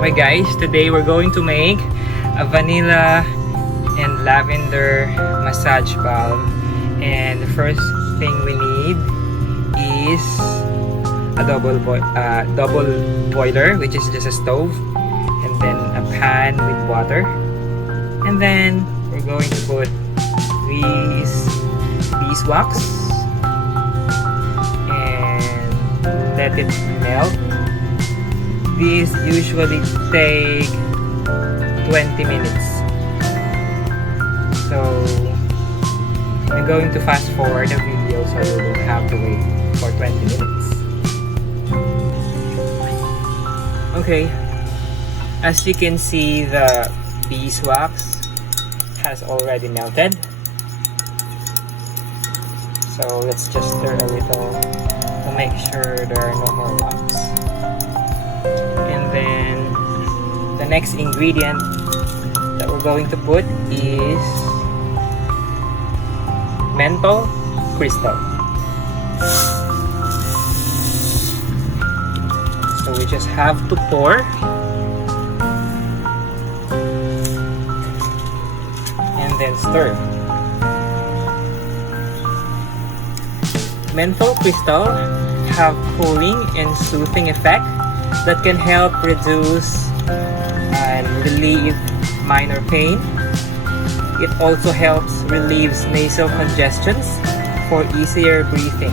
Okay guys, today we're going to make a vanilla and lavender massage balm. And the first thing we need is a double boiler, which is just a stove, and then a pan with water. And then we're going to put these beeswax and let it melt. These usually take 20 minutes. So I'm going to fast forward the video so you don't have to wait for 20 minutes. Okay, as you can see, the beeswax has already melted. So let's just stir a little to make sure there are no more lumps. And then the next ingredient that we're going to put is menthol crystal. So we just have to pour and then stir. Menthol crystal have cooling and soothing effect that can help reduce and relieve minor pain. It also helps relieve nasal congestions for easier breathing.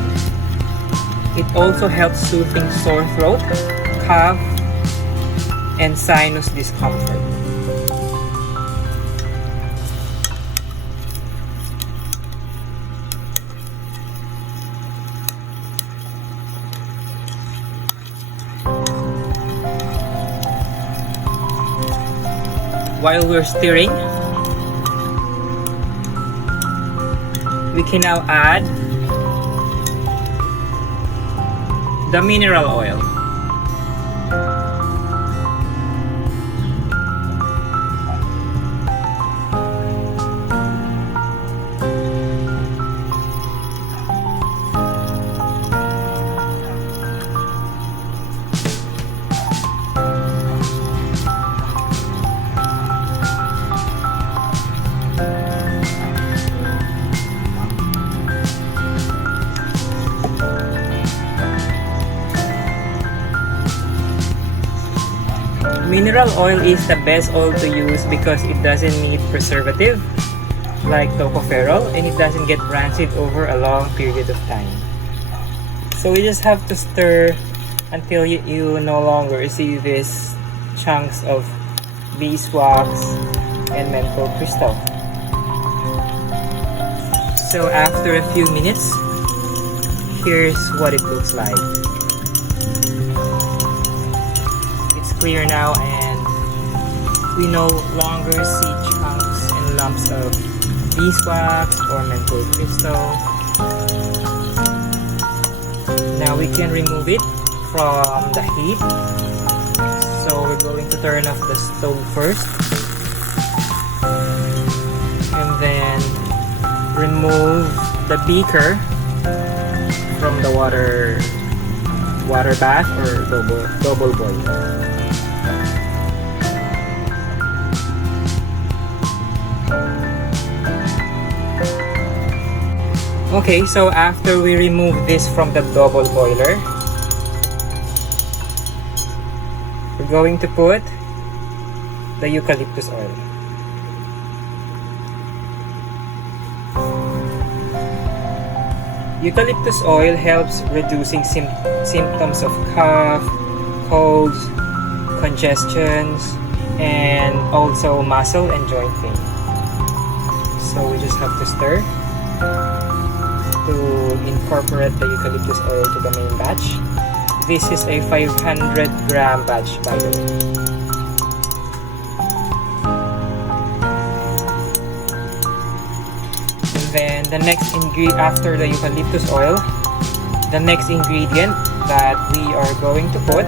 It also helps soothing sore throat, cough, and sinus discomfort. While we're stirring, we can now add the mineral oil. Mineral oil is the best oil to use because it doesn't need preservative like tocopherol, and it doesn't get rancid over a long period of time. So we just have to stir until you no longer see these chunks of beeswax and menthol crystal. So after a few minutes, here's what it looks like. Clear now, and we no longer see chunks and lumps of beeswax or menthol crystal. Now we can remove it from the heat. So we're going to turn off the stove first, and then remove the beaker from the water bath or double boil. Okay, so after we remove this from the double boiler, we're going to put the eucalyptus oil. Eucalyptus oil helps reducing symptoms of cough, colds, congestions, and also muscle and joint pain. So we just have to stir to incorporate the eucalyptus oil to the main batch. This is a 500 gram batch, by the way. And then the next ingredient after the eucalyptus oil, the next ingredient that we are going to put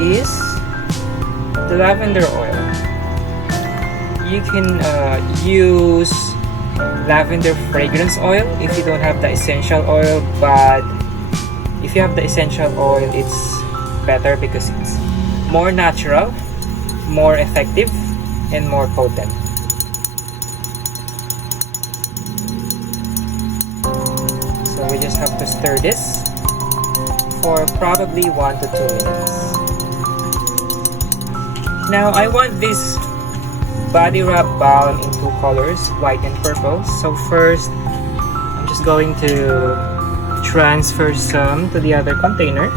is the lavender oil. You can use lavender fragrance oil if you don't have the essential oil, but if you have the essential oil, it's better because it's more natural, more effective, and more potent. So we just have to stir this for probably 1 to 2 minutes. Now I want this body rub balm in 2 colors, white and purple. So first, I'm just going to transfer some to the other container.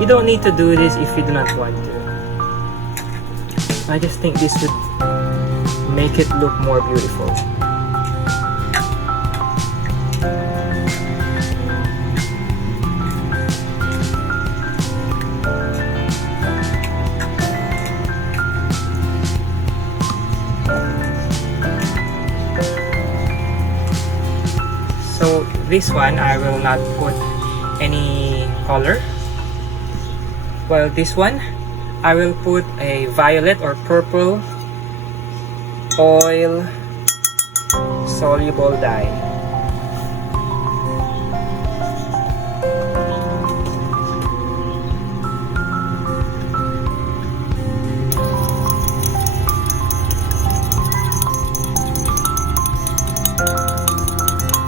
You don't need to do this if you do not want to. I just think this would make it look more beautiful. So this one I will not put any color. While this one I will put a violet or purple oil soluble dye.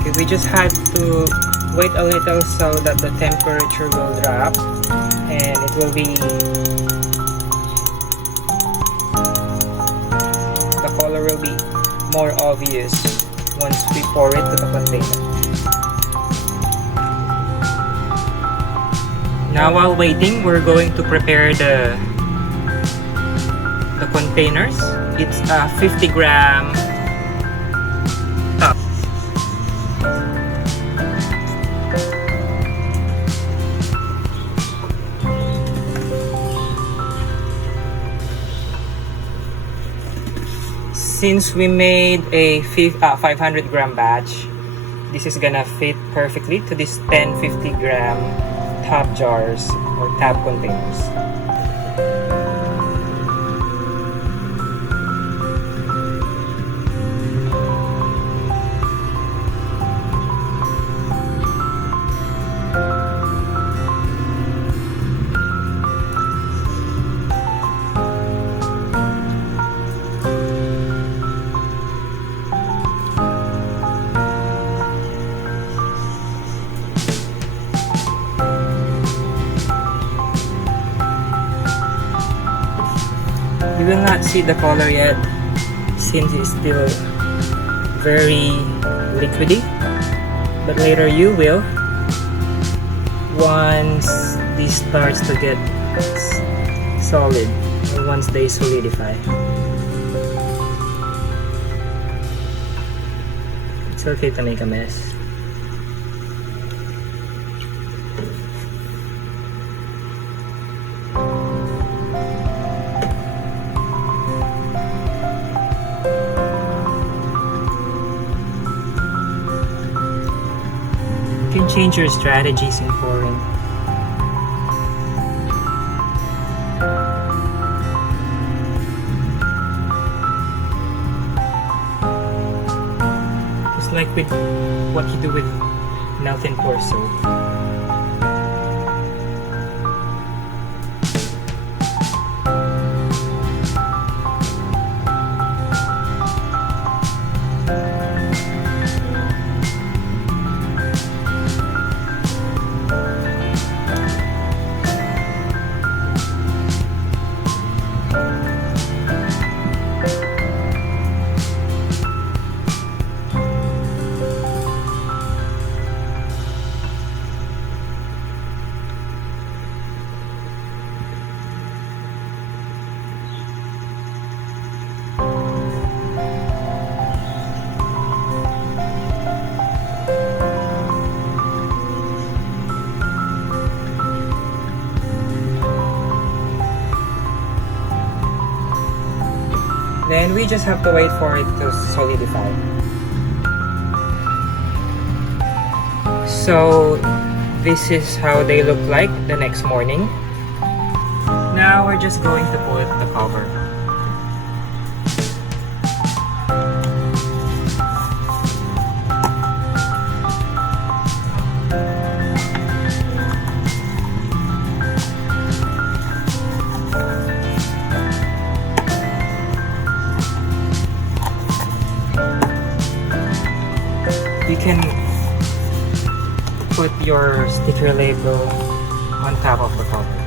Okay, we just had to wait a little so that the temperature will drop and it will be, the color will be more obvious once we pour it to the container. Now while waiting, we're going to prepare the containers. It's a 50-gram cup. Since we made a 500-gram batch, this is gonna fit perfectly to these 10 50-gram top jars or top containers. You will not see the color yet since it's still very liquidy, but later you will once this starts to get solid or once they solidify. It's okay to make a mess. You can change your strategies in pouring. Just like with what you do with melt and pour soap. Then we just have to wait for it to solidify. So this is how they look like the next morning. Now we're just going to put the cover. your sticker label on top of the cover.